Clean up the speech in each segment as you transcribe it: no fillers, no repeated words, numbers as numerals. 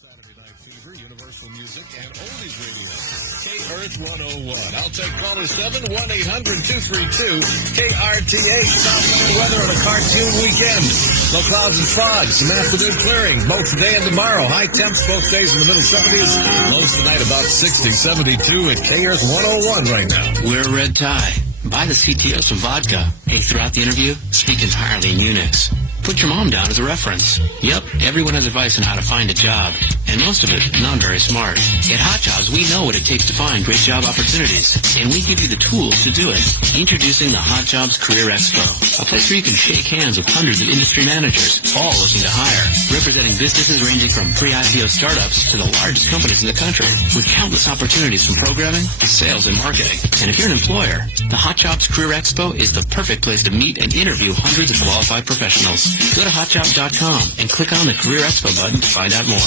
Saturday Night Fever, Universal Music, and Oldies Radio. KRTH 101. I'll take caller 7-1-800-232-KRTH. Southland weather on a cartoon weekend. No clouds and fog. Some afternoon clearing. Both today and tomorrow. High temps both days in the middle 70s. Lows tonight about 60, 72 at KRTH 101 right now. Wear a red tie. Buy the CTO some vodka. Hey, throughout the interview, speak entirely in Unix. Put your mom down as a reference. Yep, everyone has advice on how to find a job, and most of it not very smart. At Hot Jobs, we know what it takes to find great job opportunities, and we give you the tools to do it. Introducing the Hot Jobs Career Expo, a place where you can shake hands with hundreds of industry managers, all looking to hire, representing businesses ranging from pre-IPO startups to the largest companies in the country, with countless opportunities from programming to sales and marketing. And if you're an employer, the Hot Jobs Career Expo is the perfect place to meet and interview hundreds of qualified professionals. Go to hotjobs.com and click on the Career Expo button to find out more.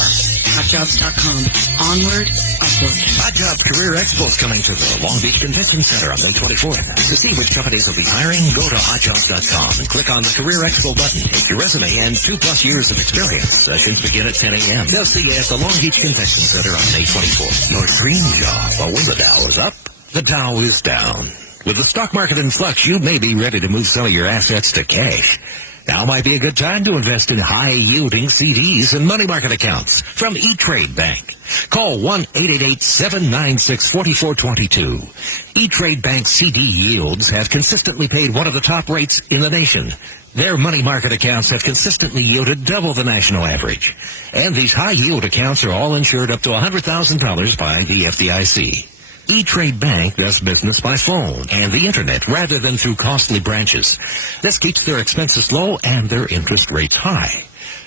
Hotjobs.com. Onward, upward. Hot Jobs Career Expo is coming to the Long Beach Convention Center on May 24th. To see which companies will be hiring, go to hotjobs.com and click on the Career Expo button. Take your resume and 2+ years of experience. Sessions begin at 10 a.m. They'll see you at the Long Beach Convention Center on May 24th. Your dream job. But when the Dow is up, the Dow is down. With the stock market in flux, you may be ready to move some of your assets to cash. Now might be a good time to invest in high-yielding CDs and money market accounts from E-Trade Bank. Call 1-888-796-4422. E-Trade Bank CD yields have consistently paid one of the top rates in the nation. Their money market accounts have consistently yielded double the national average. And these high-yield accounts are all insured up to $100,000 by the FDIC. E-Trade Bank does business by phone and the internet rather than through costly branches. This keeps their expenses low and their interest rates high.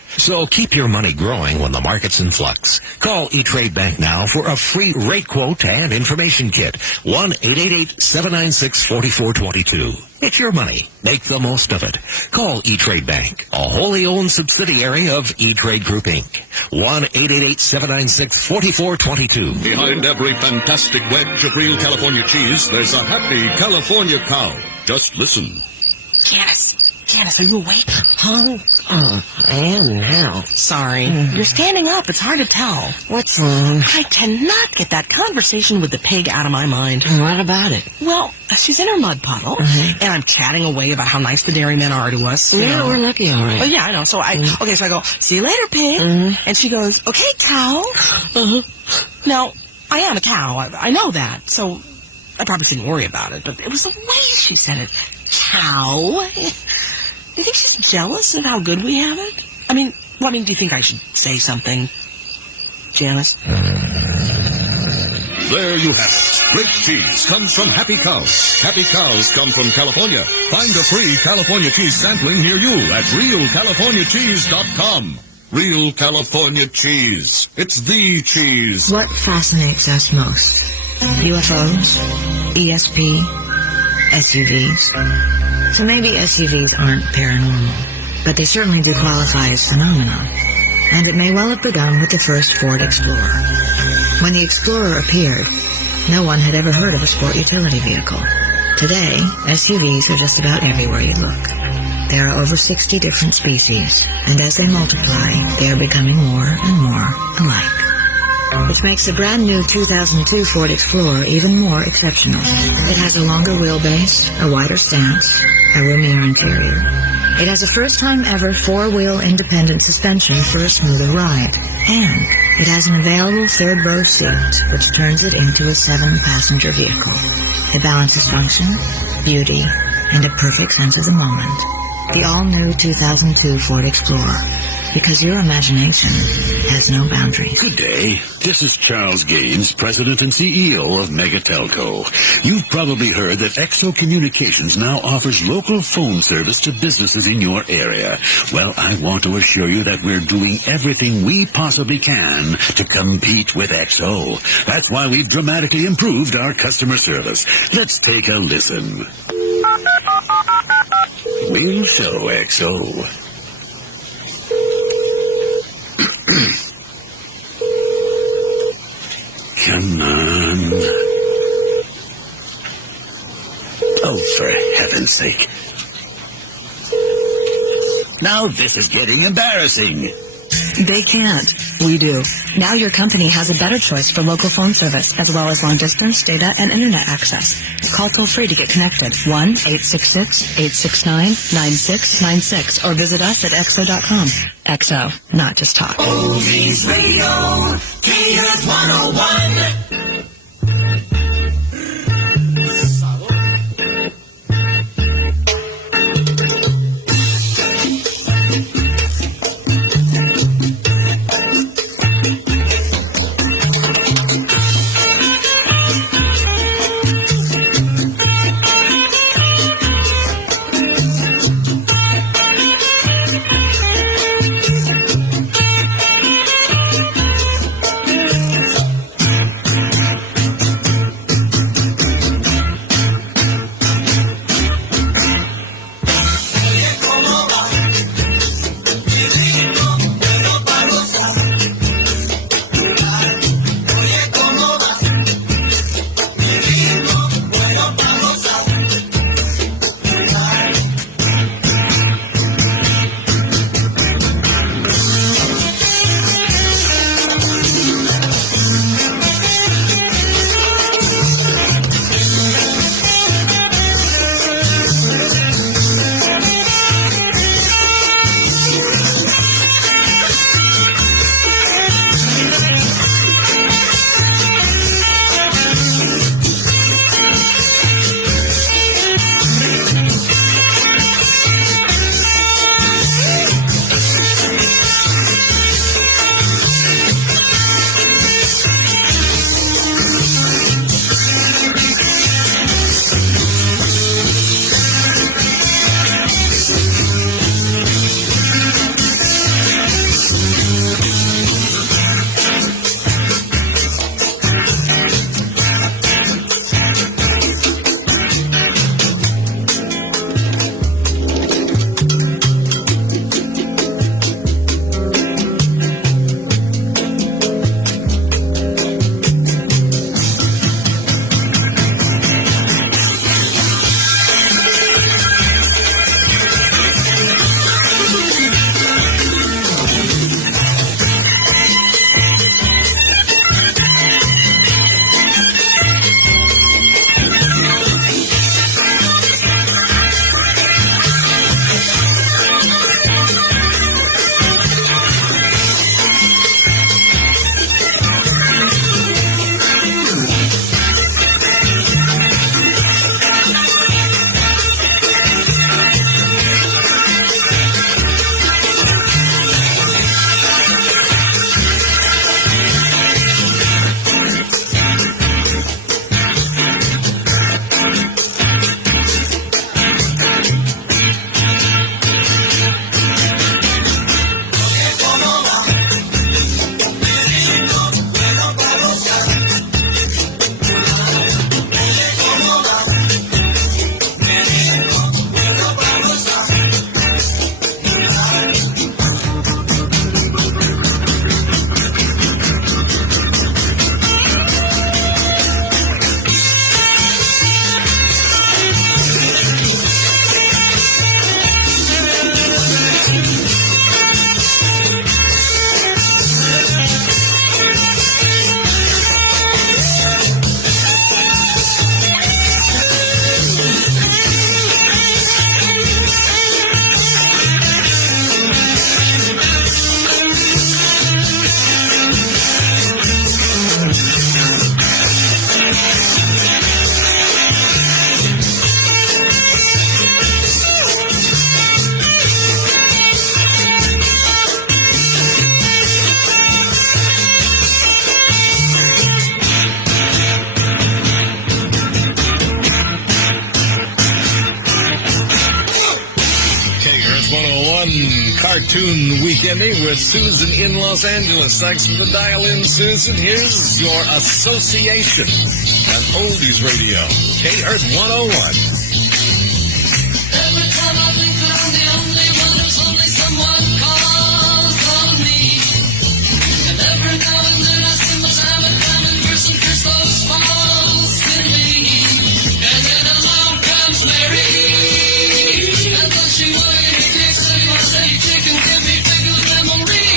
So keep your money growing when the market's in flux. Call E-Trade Bank now for a free rate quote and information kit. 1-888-796-4422. It's your money. Make the most of it. Call E-Trade Bank, a wholly owned subsidiary of E-Trade Group, Inc. 1-888-796-4422. Behind every fantastic wedge of real California cheese, there's a happy California cow. Just listen. Janice, are you awake? Huh? Oh, I am now. Sorry. You're standing up. It's hard to tell. What's wrong? I cannot get that conversation with the pig out of my mind. What about it? Well, she's in her mud puddle, and I'm chatting away about how nice the dairymen are to us. Yeah, we're lucky, all right. Oh, yeah, I know. So I go, see you later, pig. And she goes, okay, cow. Now, I am a cow. I know that. So I probably shouldn't worry about it. But it was the way she said it. Cow. Do you think she's jealous of how good we have it? I mean, do you think I should say something, Janice? There you have it. Great cheese comes from happy cows. Happy cows come from California. Find a free California cheese sampling near you at realcaliforniacheese.com. Real California cheese. It's the cheese. What fascinates us most? UFOs? ESP? SUVs? So maybe SUVs aren't paranormal, but they certainly do qualify as phenomenon. And it may well have begun with the first Ford Explorer. When the Explorer appeared, no one had ever heard of a sport utility vehicle. Today, SUVs are just about everywhere you look. There are over 60 different species, and as they multiply, they are becoming more and more alike. Which makes the brand new 2002 Ford Explorer even more exceptional. It has a longer wheelbase, a wider stance, a roomier interior. It has a first-time ever 4-wheel independent suspension for a smoother ride. And it has an available third-row seat, which turns it into a 7-passenger vehicle. It balances function, beauty, and a perfect sense of the moment. The all-new 2002 Ford Explorer. Because your imagination has no boundaries. Good day. This is Charles Gaines, President and CEO of Megatelco. You've probably heard that XO Communications now offers local phone service to businesses in your area. Well, I want to assure you that we're doing everything we possibly can to compete with XO. That's why we've dramatically improved our customer service. Let's take a listen. We'll show XO. Come on. Oh, for heaven's sake. Now this is getting embarrassing. They can't. We do. Now your company has a better choice for local phone service, as well as long-distance, data, and internet access. Call toll-free to get connected. 1-866-869-9696, or visit us at exo.com. Exo, not just talk. Oldies Radio, KRTH 101. Cartoon Weekending with Susan in Los Angeles. Thanks for the dial-in, Susan. Here's your association at Oldies Radio, KRTH 101. Every time I think that I'm the only one, there's only someone calls on me. And every now and then I spend my time at time and curse those false in me. And then along comes Mary, and though she would, he takes any more say chicken can be big with memory.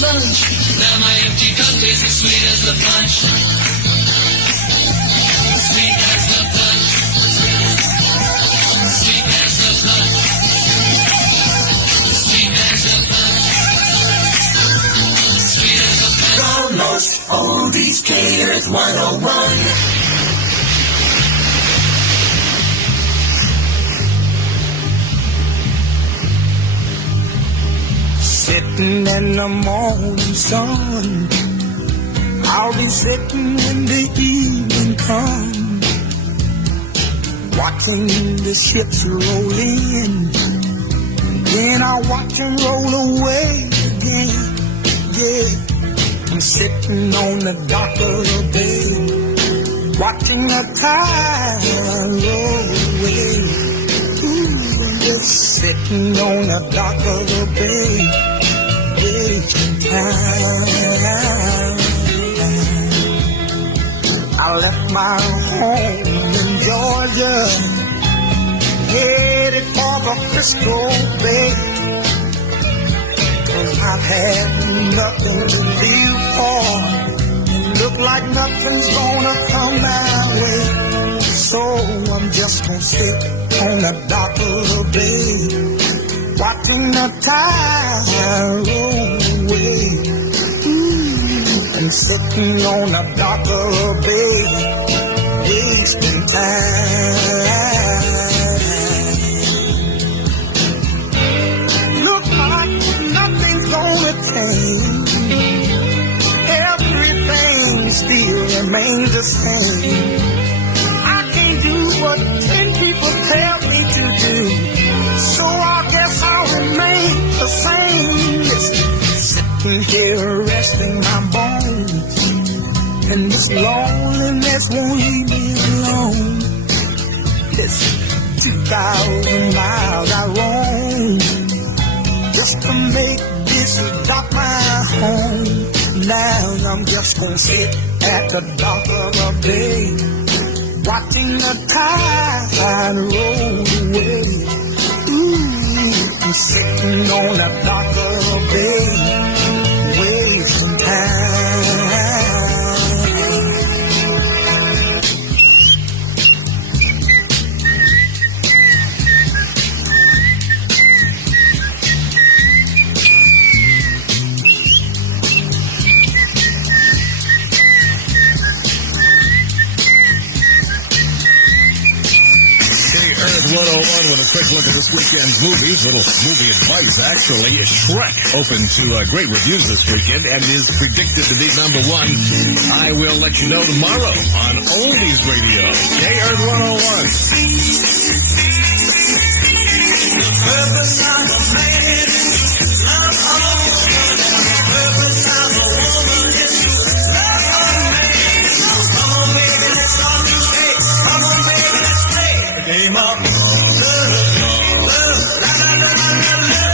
lunch. Now my empty cup is as sweet as the punch. Sweet as the punch. Sweet as the punch. Sweet as the punch. Sweet as the punch. Almost oldies KRTH 101. Sitting in the morning sun, I'll be sitting when the evening comes, watching the ships roll in, then I'll watch them roll away again. Yeah, I'm sitting on the dock of the bay, watching the tide roll away. Ooh, just sitting on the dock of the bay, wasting time. I left my home in Georgia, headed for the Frisco Bay, 'cause I've had nothing to live for, and look like nothing's gonna come my way. So I'm just gonna sit on the dock of the bay, watching the tide roll away. And sitting on the dock of the bay, wasting time. Look like nothing's gonna change, everything still remains the same. I can't do what 10 people tell me to do, so I guess I'll remain the same. Sitting here resting my bones, and this loneliness won't leave me alone. Listen, 2,000 miles I roam just to make this dock my home. Now I'm just gonna sit at the dock of the bay, watching the tide roll away. Ooh, I'm sitting on the dock of the bay, wasting time. KRTH 101 with a quick look at this weekend's movies. Little movie advice, actually. Shrek opened to great reviews this weekend and is predicted to be number one. I will let you know tomorrow on Oldies Radio. KRTH 101. The purpose of a man is to love a woman, and the purpose of a woman is to love a man. Come on, baby, let's start today. Come on, baby, let's play the game of love, love, la la la la la la.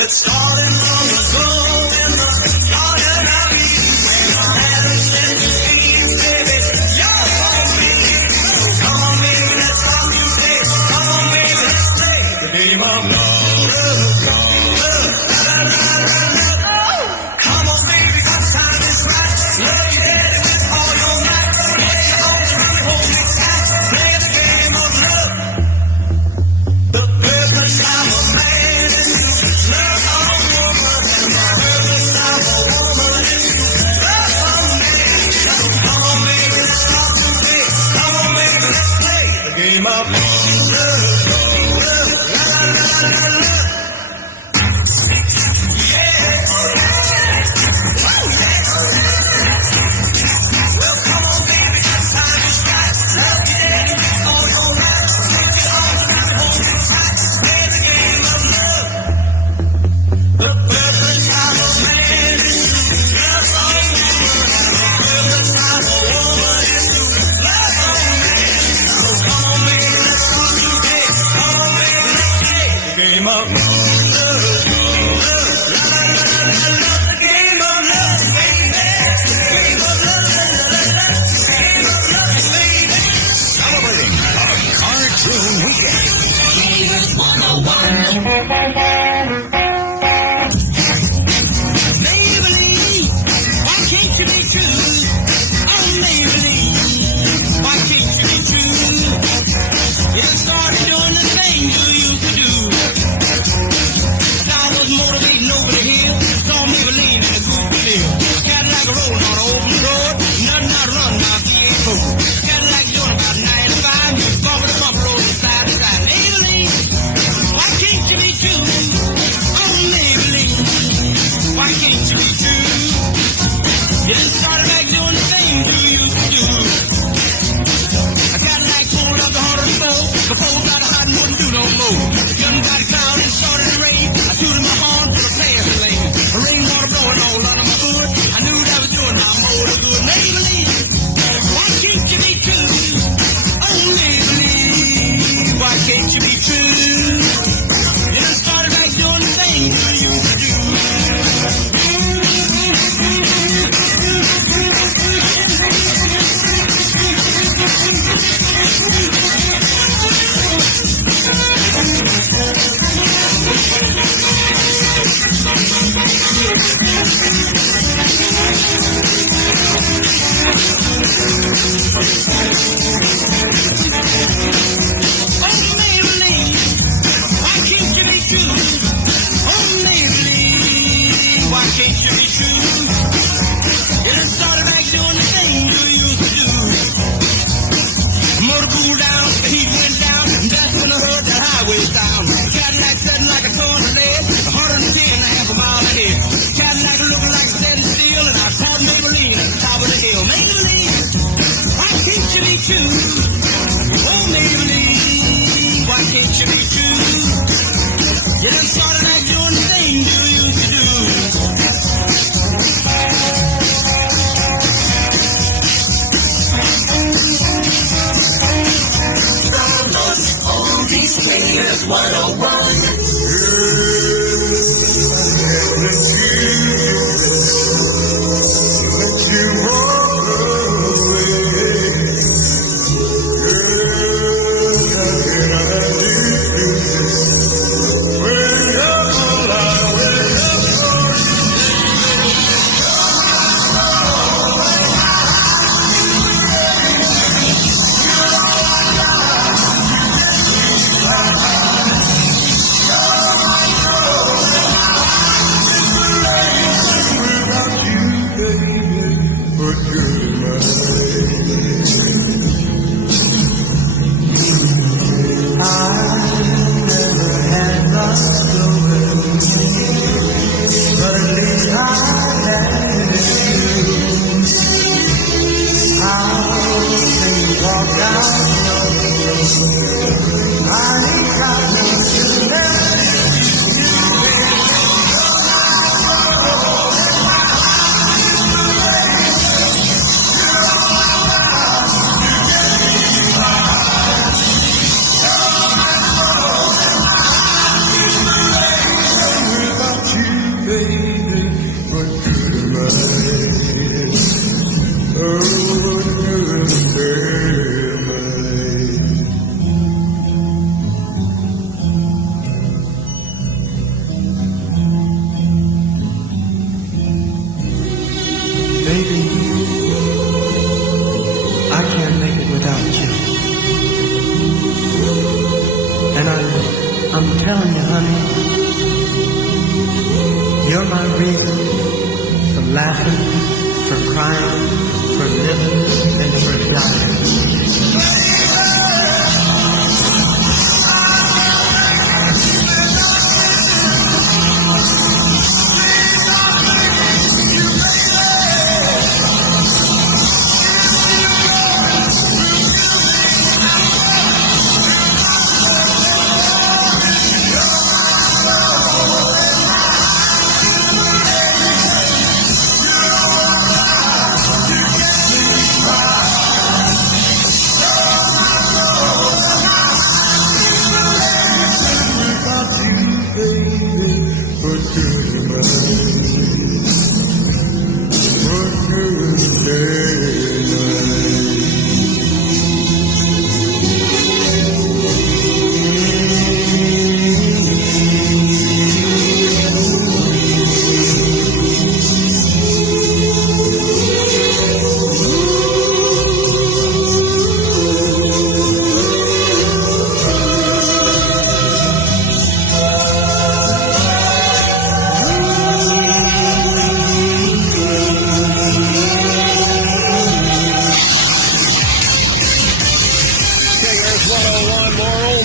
It's starting from the grove in the garden of Eden, where the matters let you be, baby. You're for me. Come on, baby, let's start today. Come on, baby, let's play the game of love, love, love, la la la la la. Come on, baby, 'cause time is right. Love you, daddy, with all your might. Lay your arms around me, hold me tight. Play the game of love. The purpose of a man is to love a woman, and the purpose of a woman is to love a man. So come on, baby, let's start today. Come on, baby, let's play the game of love, love, love, la la la la la. Well, come on, baby, 'cause time is right. Love you, daddy, with all your might. Take your arms around me, hold me tight. Play the game of love. The purpose of a man is to love a woman, and the purpose of a woman is to love a man. So come on, baby, let's start today. Come on, baby, let's play the game of love, love, love, la la la la la. The game of love, baby. The game of love, la la la la. The game of love, baby. Celebrating a cartoon weekend. KRTH 101. Baby, things you used to do. As I was motivating over the hill, saw Maybelline in a coupe de ville. Cadillac rolling on an open road, nothing out run my V8 Cadillac doing about 95, he was bumping the bumper road side to side. Maybelline, why can't you be true? Oh, Maybelline, why can't you be true? You done started back doing the things you used to do. I got like pulled up the 104, before got hot and wouldn't do no more. The gun got a cloud and started to rain. I tooted my horn for the players to lane. The rainwater blowing all under my hood. I knew that I was doing my motor good. Maybelline, why can't you be true? Oh, Maybelline, why can't you be true? You done started back doing the things you used to do.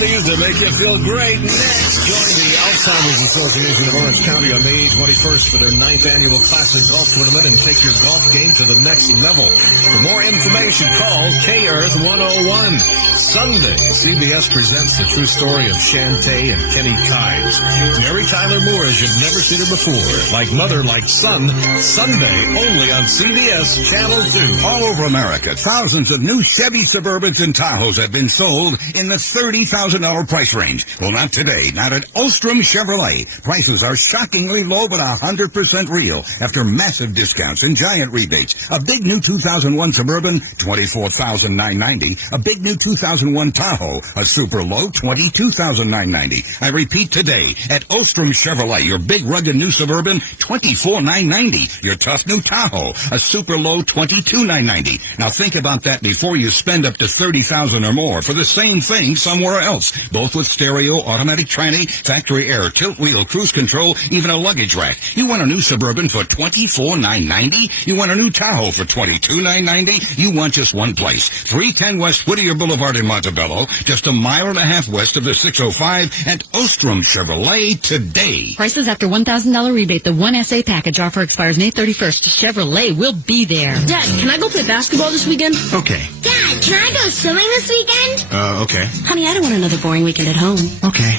healthy to make you feel great. Next, join the Alzheimer's Association of Orange County on May 21st for their 9th annual Classic Golf Tournament and take your golf game to the next level. For more information, call KRTH 101. Sunday, CBS presents the true story of Shantae and Kenny Kives. Mary Tyler Moore as you've never seen her before. Like mother, like son. Sunday, only on CBS Channel 2. All over America, thousands of new Chevy Suburbans and Tahoes have been sold in the $30,000 price range. Well, not today. Not at Ostrom Chevrolet. Prices are shockingly low, but 100% real after massive discounts and giant rebates. A big new 2001 Suburban, $24,990. A big new 2001 Tahoe, a super low, $22,990. I repeat, today at Ostrom Chevrolet, your big rugged new Suburban, $24,990. Your tough new Tahoe, a super low, $22,990. Now think about that before you spend up to $30,000 or more for the same thing somewhere else. Both with stereo, automatic tranny, factory air, tilt wheel, cruise control, even a luggage rack. You want a new Suburban for $24,990? You want a new Tahoe for $22,990? You want just one place. 310 West Whittier Boulevard in Montebello, just a mile and a half west of the 605 at Ostrom Chevrolet today. Prices after $1,000 rebate. The 1SA package offer expires May 31st. Chevrolet will be there. Dad, can I go play basketball this weekend? Okay. Dad, can I go swimming this weekend? Okay. Honey, I don't want another boring weekend at home. Okay.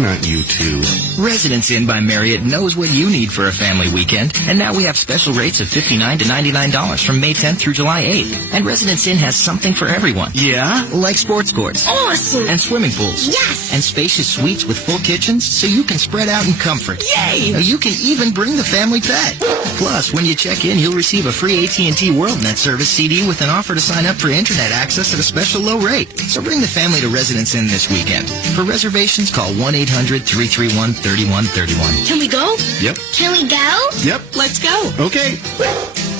Not you two. Residence Inn by Marriott knows what you need for a family weekend, and now we have special rates of $59 to $99 from May 10th through July 8th. And Residence Inn has something for everyone. Yeah? Like sports courts. Awesome! And swimming pools. Yes! And spacious suites with full kitchens so you can spread out in comfort. Yay! You can even bring the family pet. Plus, when you check in, you'll receive a free AT&T WorldNet service CD with an offer to sign up for internet access at a special low rate. So bring the family to Residence Inn this weekend. For reservations, call 1-800-331-3131. Can we go? Yep. Can we go? Yep. Let's go. Okay.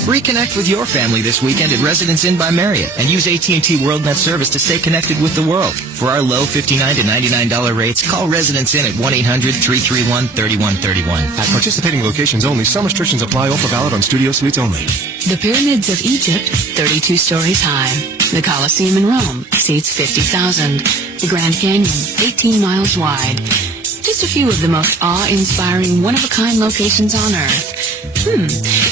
Reconnect with your family this weekend at Residence Inn by Marriott and use AT&T WorldNet service to stay connected with the world. For our low $59 to $99 rates, call Residence Inn at 1-800-331-3131. At participating locations only, some restrictions apply. Offer valid on studio suites only. The pyramids of Egypt, 32 stories high. The Colosseum in Rome seats 50,000. The Grand Canyon, 18 miles wide. Just a few of the most awe-inspiring, one-of-a-kind locations on Earth.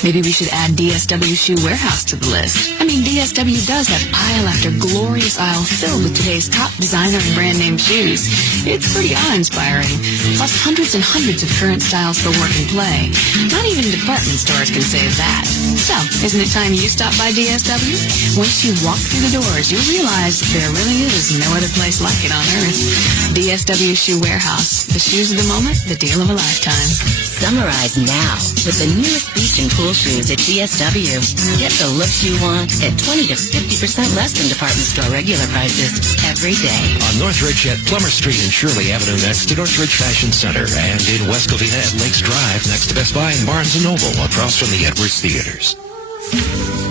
Maybe we should add DSW Shoe Warehouse to the list. I mean, DSW does have aisle after glorious aisle filled with today's top designer and brand name shoes. It's pretty awe-inspiring. Plus hundreds and hundreds of current styles for work and play. Not even department stores can say that. So, isn't it time you stop by DSW? Once you walk through the doors, you'll realize there really is no other place like it on Earth. DSW Shoe Warehouse. The shoes of the moment, the deal of a lifetime. Summerize now with the newest beach and pool shoes at DSW. Get the looks you want at 20 to 50% less than department store regular prices every day. On Northridge at Plummer Street and Shirley Avenue next to Northridge Fashion Center, and in West Covina at Lakes Drive next to Best Buy and Barnes & Noble across from the Edwards Theaters.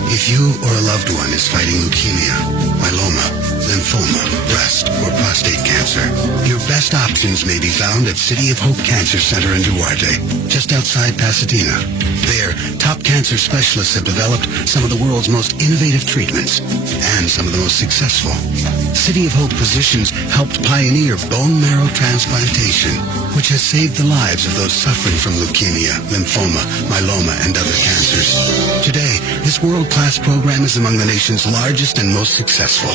If you or a loved one is fighting leukemia, myeloma, lymphoma, breast, or prostate cancer, your best options may be found at City of Hope Cancer Center in Duarte, just outside Pasadena. There, top cancer specialists have developed some of the world's most innovative treatments and some of the most successful. City of Hope physicians helped pioneer bone marrow transplantation, which has saved the lives of those suffering from leukemia, lymphoma, myeloma, and other cancers. Today, this world-class program is among the nation's largest and most successful.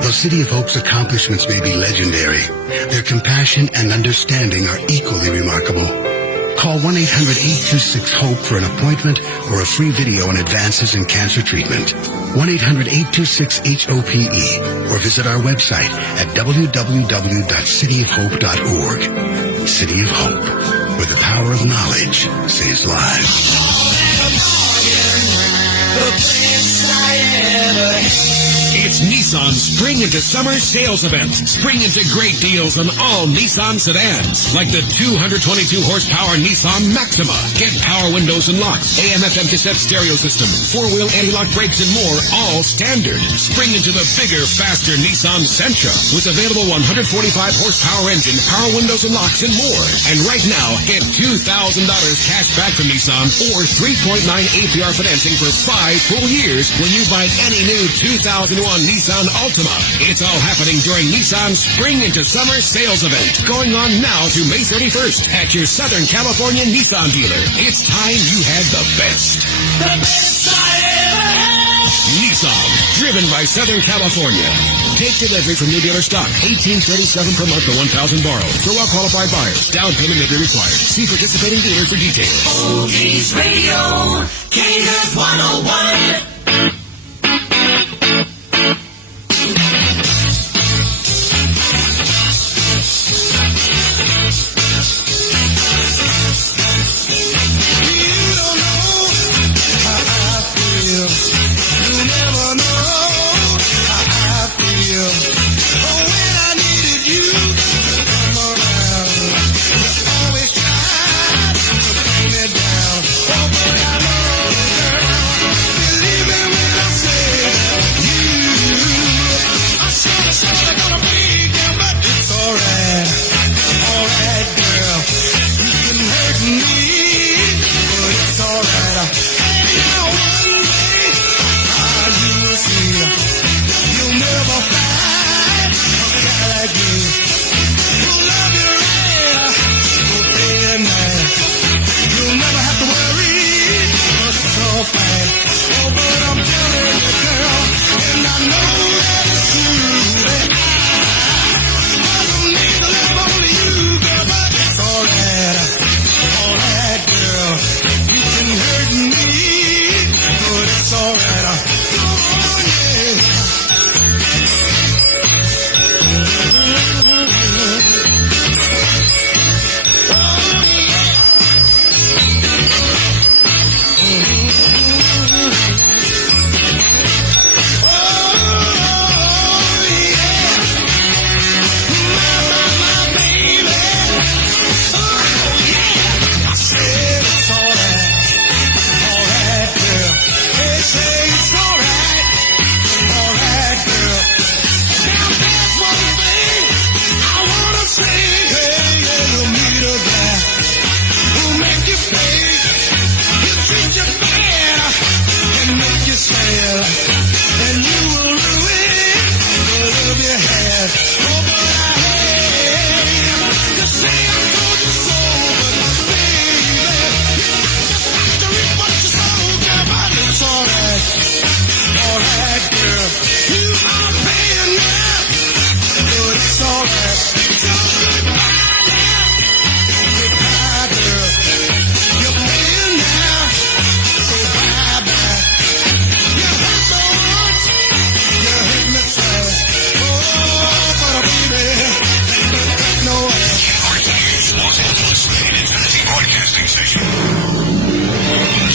Though City of Hope's accomplishments may be legendary, their compassion and understanding are equally remarkable. Call 1-800-826-HOPE for an appointment or a free video on advances in cancer treatment. 1-800-826-HOPE or visit our website at www.cityofhope.org. City of Hope, where the power of knowledge saves lives. It's Nissan's Spring into Summer Sales Event. Spring into great deals on all Nissan sedans, like the 222 horsepower Nissan Maxima. Get power windows and locks, AM/FM cassette stereo system, four-wheel anti-lock brakes, and more, all standard. Spring into the bigger, faster Nissan Sentra with available 145 horsepower engine, power windows and locks, and more. And right now, get $2,000 cash back from Nissan or 3.9 APR financing for 5 full years when you buy any new 2001 on Nissan Altima. It's all happening during Nissan's Spring into Summer Sales Event, going on now through May 31st at your Southern California Nissan dealer. It's time you had the best. The best I ever had. Nissan, driven by Southern California. Take delivery from new dealer stock. $18.37 per month to $1,000 borrowed. For well-qualified buyers, down payment may be required. See participating dealers for details. Oldies Radio, KRTH 101.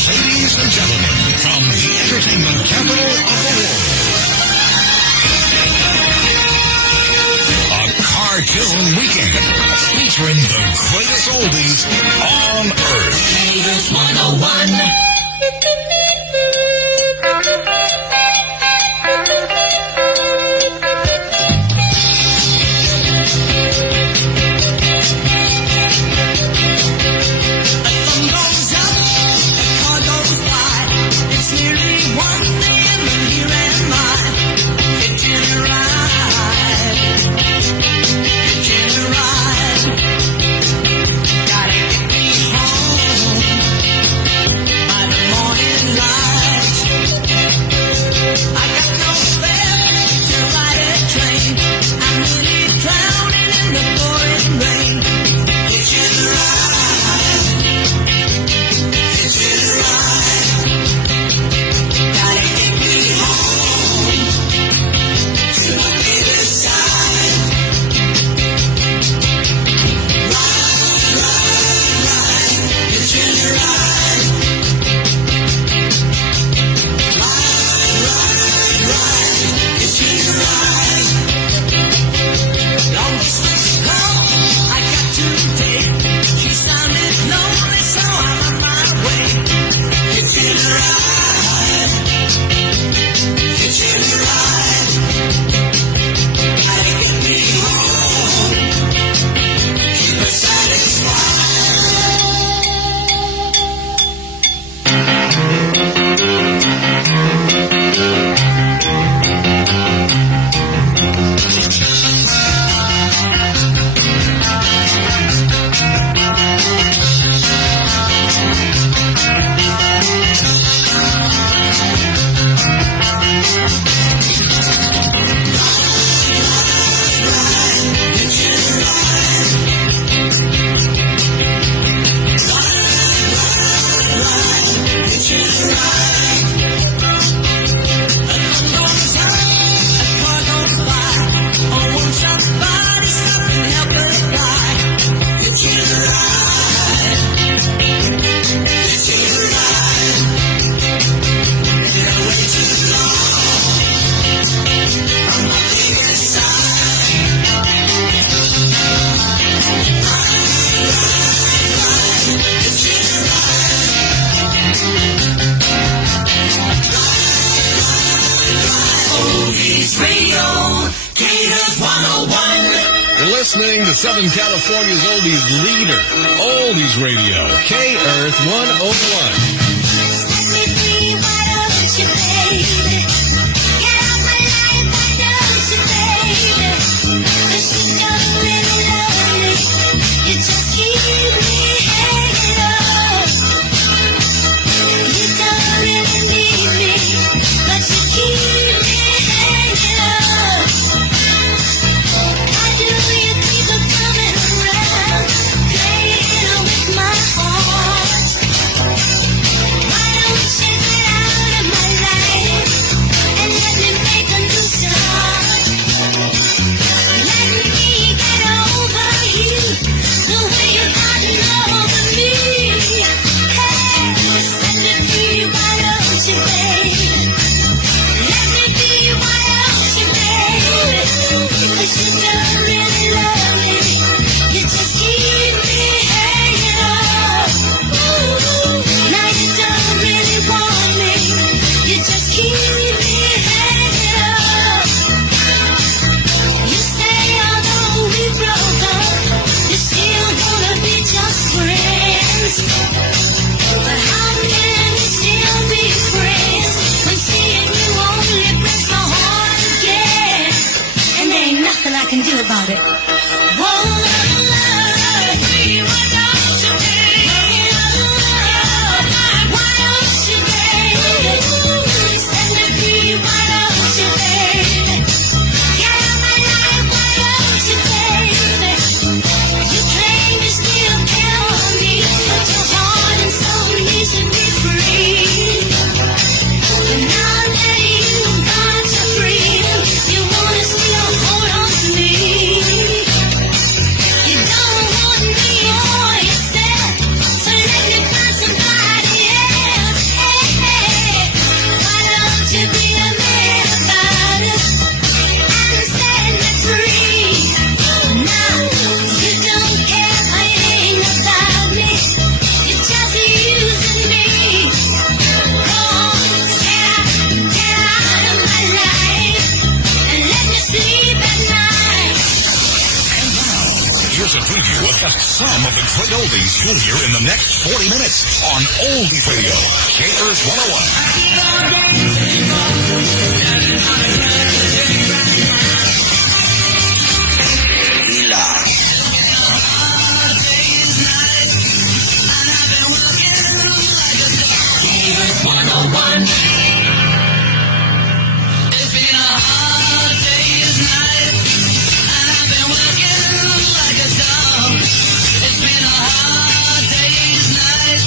Ladies and gentlemen, from the entertainment capital of the world, a cartoon weekend featuring the greatest oldies on earth. KRTH 101. Morning listening to Southern California's oldies leader, Oldies Radio, KRTH 101. Set me free, why don't you, baby? Get out my life, why don't you, baby? 'Cause you don't really love me. You just keep me hanging on. You don't really need me, but you keep me hanging on. Why do you keep on coming around, playing with my heart? Why don't you get out of my life and let me make a new start? Let me get over you the way you gotten over me. Hey, set me free, why don't you, baby? Let me be, why don't you, baby? 'Cause you don't really love me. You just keep me hanging on. Now you don't really want me. You just keep me hanging on. You say although we broke up, you're still gonna be just friends. But how can we still be friends when seeing you only breaks my heart again? And there ain't nothing I can do about it. Whoa, why don't you, baby? Why don't you, baby? Set me free, why don't you, baby? Get out my life, why don't you, baby? You claim you still care for me, but your heart and soul needs to be free. But now that you've got your freedom, you wanna still hold on to me. You don't want me or yourself, so let me find somebody else. Hey, hey, why don't you be a man about it and set me free? Now you don't care a thing about me, you're just using me. Go on, get out of my life and let me sleep at night. Here's a preview of some of the great oldies you'll hear in the next 40 minutes on Oldies Radio, KRTH 101. It's been a hard day's night, and I've been working like a dog. It's been a hard day's night. I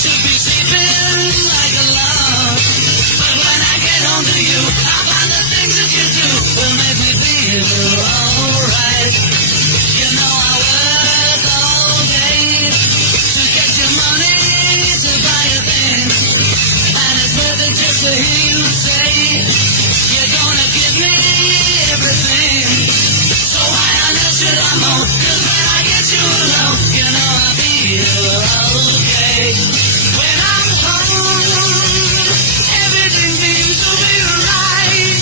should be sleeping like a log, but when I get home to you, I find the things that you do will make me feel alright. You know I work all day to get your money to buy a thing, and it's worth it just to hear you say you're gonna give me everything. So why on earth should I know? 'Cause when I get you alone, you know I feel okay. When I'm home, everything seems to be right.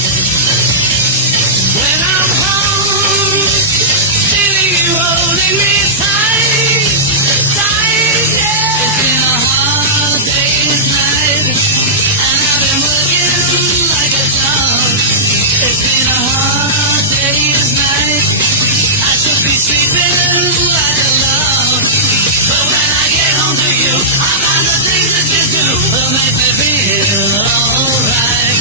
When I'm home, feeling you holding me tight, tight, yeah. It's been a hard day's night, and I've been working like a dog. It's been a hard day's night. I should be sleeping like a log, but when I get home to you, I find the things that you do will make me feel alright.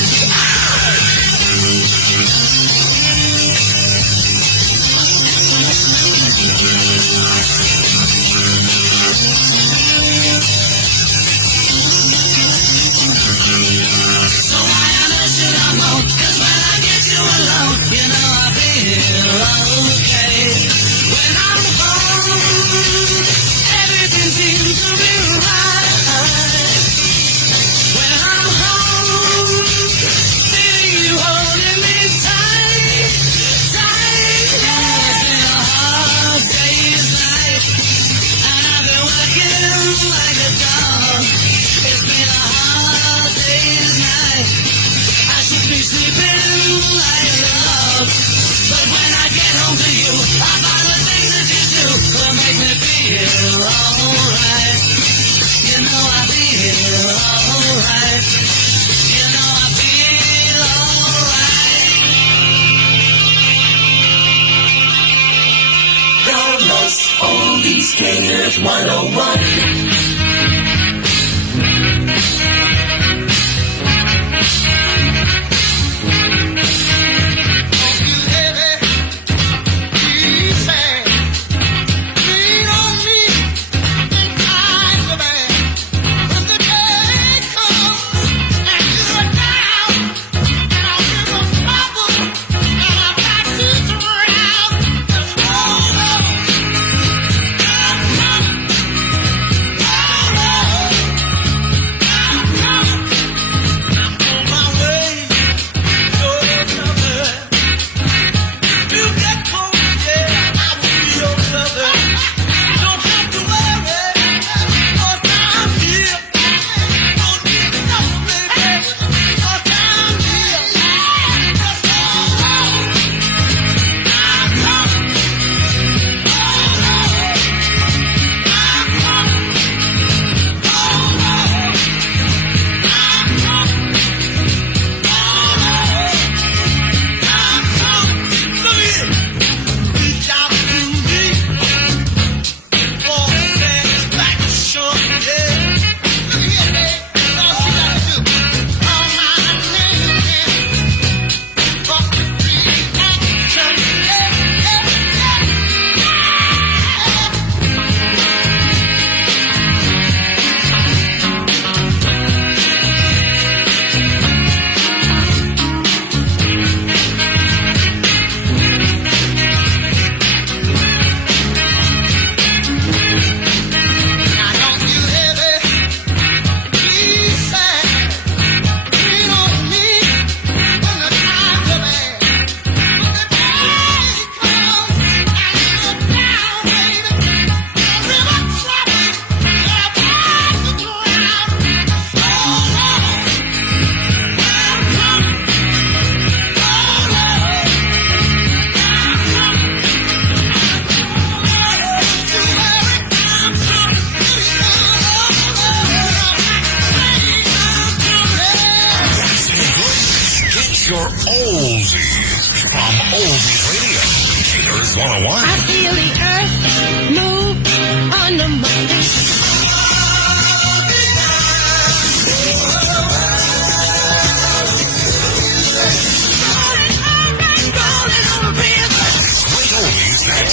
So why on earth should I know? 'Cause when I get you alone, you know I feel okay. When I'm home, everything seems to be right. When I'm home, feeling you holding me tight, tight. Yeah, it's been a hard day's night, feel alright. You know I feel alright. You know I feel alright. The most oldies KRTH 101. Your oldies from Oldies Radio. KRTH 101. I feel the earth move under my feet. Great oldies that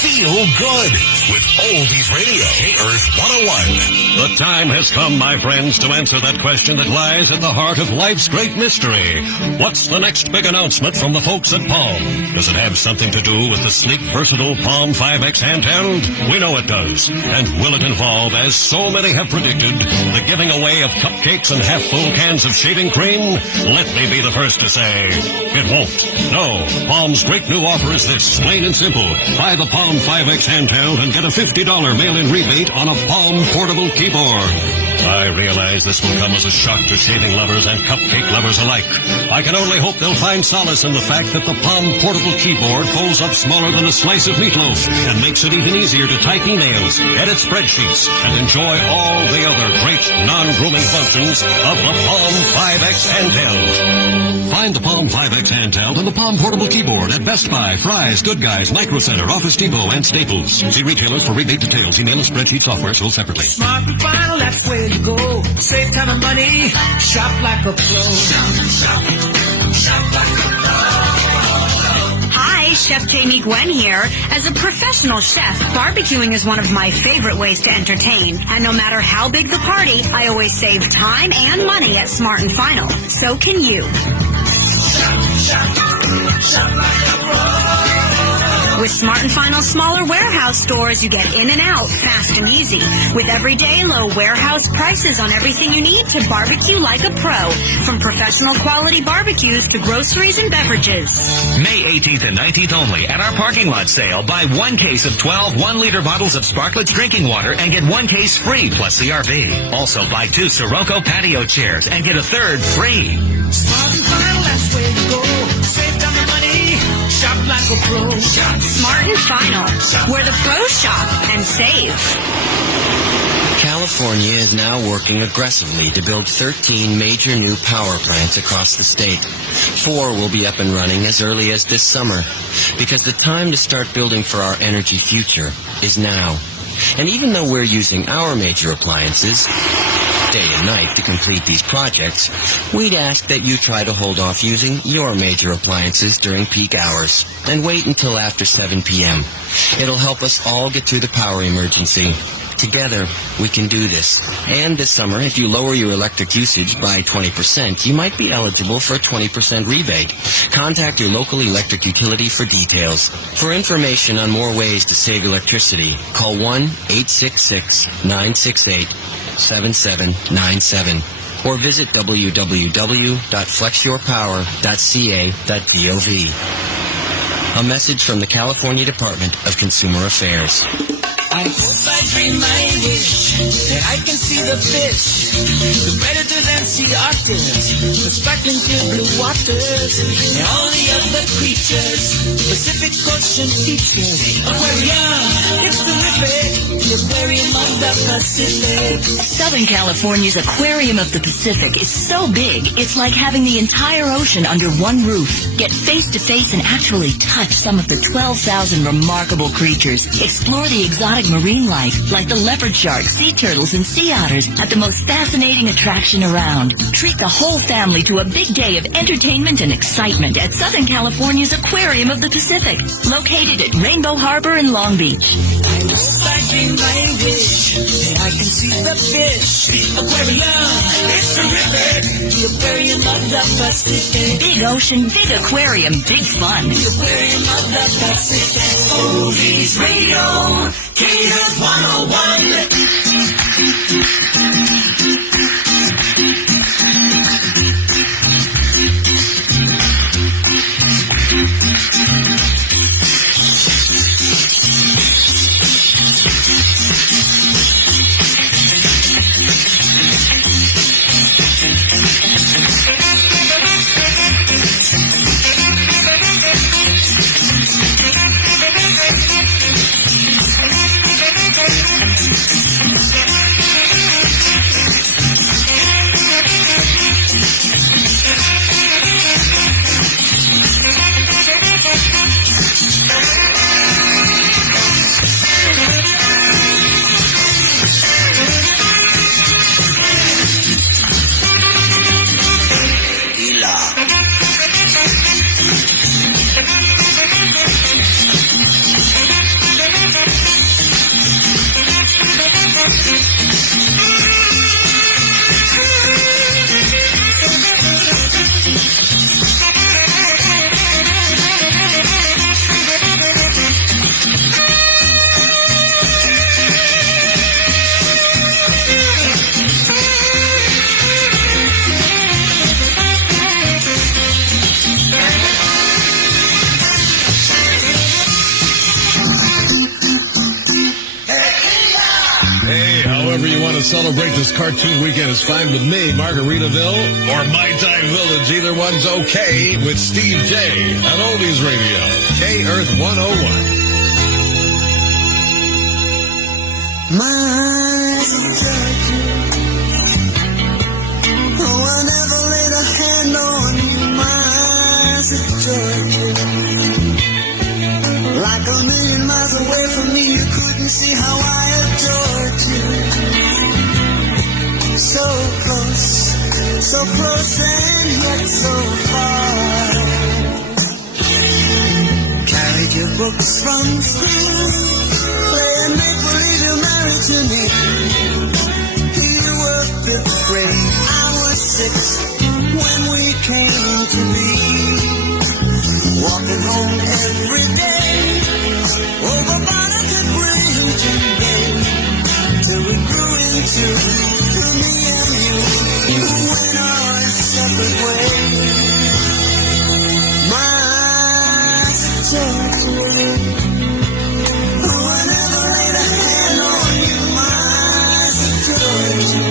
feel good with Oldies Radio. KRTH 101. The time has come, my friends, to answer that question that lies at the heart of life's great mystery. What's the next big announcement from the folks at Palm? Does it have something to do with the sleek, versatile Palm 5X handheld? We know it does. And will it involve, as so many have predicted, the giving away of cupcakes and half-full cans of shaving cream? Let me be the first to say, it won't. No, Palm's great new offer is this, plain and simple. Buy the Palm 5X handheld and get a $50 mail-in rebate on a Palm portable keyboard. I realize this will come as a shock to shaving lovers and cupcake lovers alike. I can only hope they'll find solace in the fact that the Palm portable keyboard folds up smaller than a slice of meatloaf and makes it even easier to type emails, edit spreadsheets, and enjoy all the other great non-grooming functions of the Palm 5X handheld. Find the Palm 5X handheld and the Palm portable keyboard at Best Buy, Fry's, Good Guys, Micro Center, Office Depot, and Staples. See retailers for rebate details. Email and spreadsheet software sold separately. Smart and Final, that's where you go. Save time and money. Shop like a pro. Shop like a pro. Hi, Chef Jamie Gwen here. As a professional chef, barbecuing is one of my favorite ways to entertain. And no matter how big the party, I always save time and money at Smart and Final. So can you. Shop like a pro. With Smart & Final's smaller warehouse stores, you get in and out fast and easy. With everyday low warehouse prices on everything you need to barbecue like a pro. From professional quality barbecues to groceries and beverages. May 18th and 19th only at our parking lot sale. Buy 1 case of 12 1-liter bottles of Sparkletts drinking water and get 1 case free plus CRV. Also buy 2 Sirocco patio chairs and get a 3rd free. Smart and Final, that's where you go. Save time and money. Shop like a pro. Smart and Final, where the pros shop and save. California is now working aggressively to build 13 major new power plants across the state. 4 will be up and running as early as this summer, because the time to start building for our energy future is now. And even though we're using our major appliances day and night to complete these projects, we'd ask that you try to hold off using your major appliances during peak hours and wait until after 7 p.m. It'll help us all get through the power emergency. Together, we can do this. And this summer, if you lower your electric usage by 20%, you might be eligible for a 20% rebate. Contact your local electric utility for details. For information on more ways to save electricity, call 1-866-968-7797 or visit www.flexyourpower.ca.gov. A message from the California Department of Consumer Affairs. I hope I dream my wish that I can see the fish, the predators and sea otters, the sparkling clear blue waters, and all the other creatures, Pacific Ocean features. Aquarium, it's terrific, the aquarium of the Pacific. Southern California's Aquarium of the Pacific is so big, it's like having the entire ocean under one roof. Get face-to-face and actually touch some of the 12,000 remarkable creatures. Explore the exotic marine life, like the leopard shark, sea turtles, and sea otters at the most fascinating attraction around. Treat the whole family to a big day of entertainment and excitement at Southern California's Aquarium of the Pacific, located at Rainbow Harbor in Long Beach. I hope I dream my wish that I can see the fish. Aquarium, it's terrific, the aquarium of the Pacific. Big ocean, big aquarium, big fun. The aquarium of the Pacific. Oldies Radio, KRTH 'However you want to celebrate this cartoon weekend is fine with me. Margaritaville or My Time Village, either one's okay with Steve J. on Oldies Radio, KRTH 101. My Georgia, oh, I never laid a hand on you, my Georgia. Like a million miles away from me, you couldn't see how I adored you. So close and yet so far. Carried your books from school, play and make believe you're married to me. You were 5th grade, I was 6 when we came to be. Walking home every day, over Barnet and Bridgeton Bay, till we grew into me and you, went our separate ways. My Georgia, oh, I never laid a hand on you, my Georgia.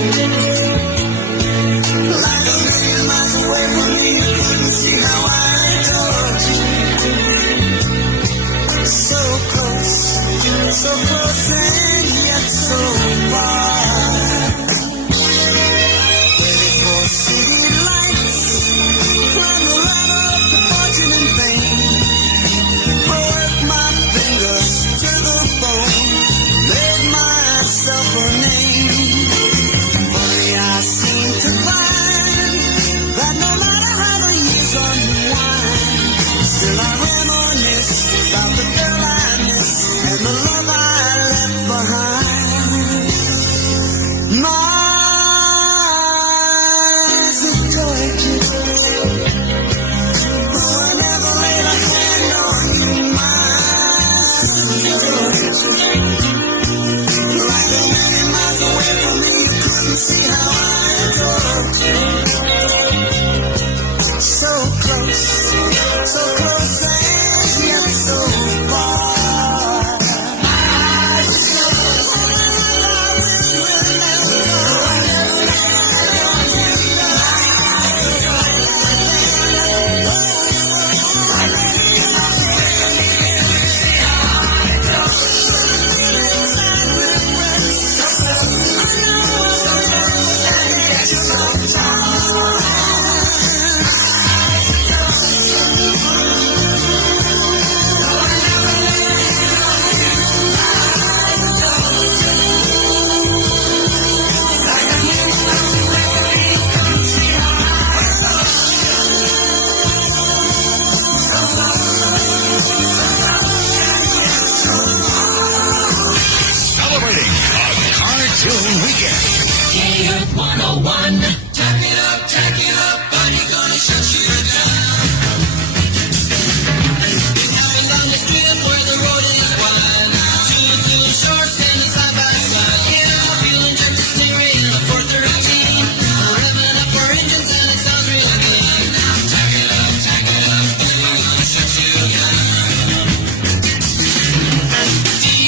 Like a million miles away from me, you couldn't see how I adored you. see how I adore you. So close and yet so far. Celebrating a cartoon weekend. KRTH 101. Tack it up, buddy, gonna shut you down. Driving down the strip where the road is wide. Two shorts standing side by side. Yeah, feeling jerked to steering on a 413. Revving up our engines and it sounds real good. Tack it up, buddy, gonna shut you down.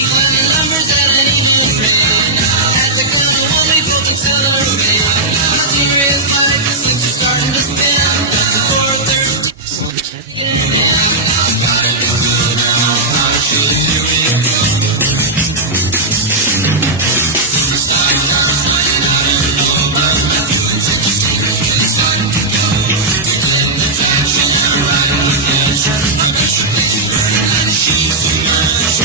Climbing numbers at an evening rain. At the corner, one we both accelerate. Mysterious light, the slicks are starting to spin. 4:13. Yeah, I've got it good. I should do it good. Superstar cars flying out of nowhere. Doing such a steamers when it's starting to go. You clip the traction, ride on the fence. I bet you place you burning and the sheets too much.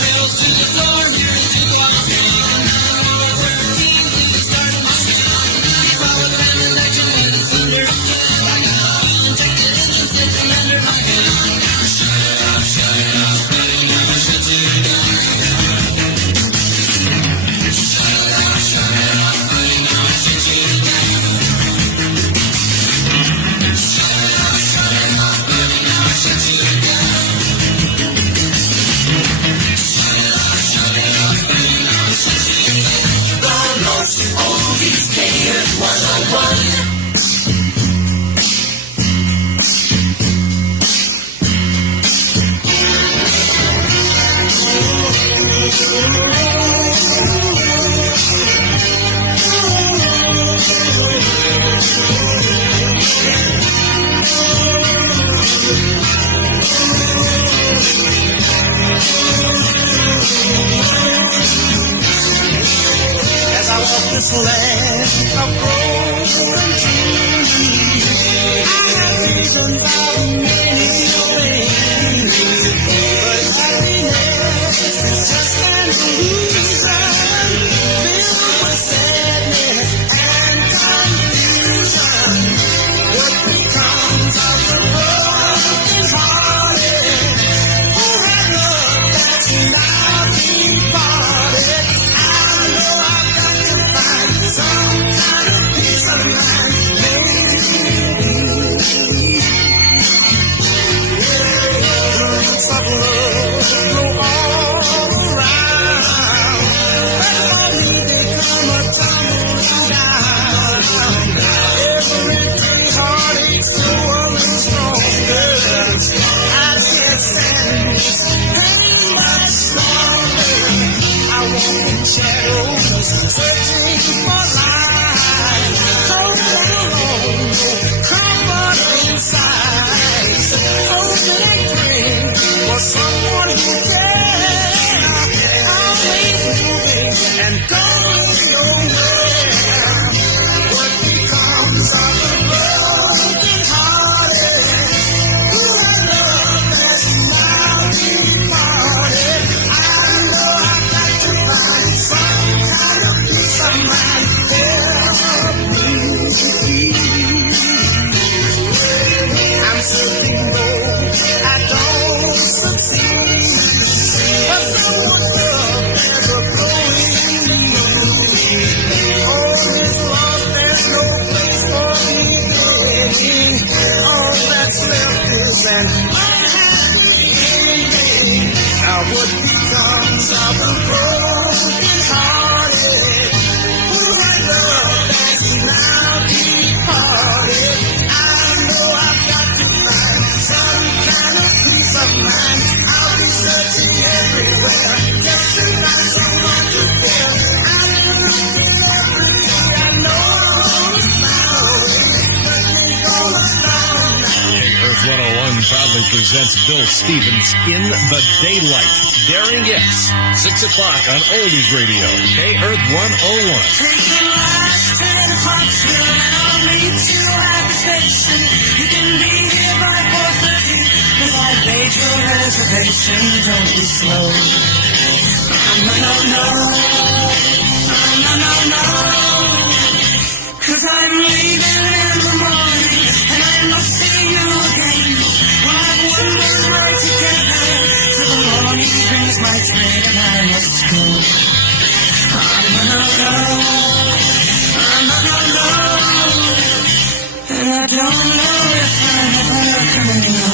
Bills to the door, here's to the Austin. 413 to the start of my gun. Solid land election when it's understood. I got oil and ticket engine sitting under my gun. Shut it up, buddy, now shut it down. Shut it up, buddy, now shut it down. Shut it up, buddy, now shut it down. The most oldies KRTH 101. As I walk this land of broken dreams, I have visions of many ways. But happiness is just an illusion, filled with sadness and confusion. What becomes of the broken hearted who have loved that's now departed? I know I've got to find some kind of peace of mind, roots of love grow all around, but for me they come a tumbling down. Every heartache's growing stronger. I can't stand this pain much longer. I walk in shadows, searching for light. Cold and alone, comfort inside. Hoping and praying for someone who cares. Always moving and going nowhere. What becomes of the broken hearted who have loved that's now departed? I know I've got to find some kind of peace of mind. Help me. I'm searching though I don't succeed, but someone love there's a growing need. proudly presents Bill Stevens in the Daylight. Daring Yes, 6 o'clock on Oldies Radio, K-Earth 101. Take the last train to Clarksville and I'll meet you at the station. You can be here by 4:30, 'cause I made your reservation. Don't be slow. No. 'Cause I'm leaving in the morning and I must see you again. Well, I've wondered where to get there till the morning brings my train and I must go. No. And I don't know if I'm ever coming home.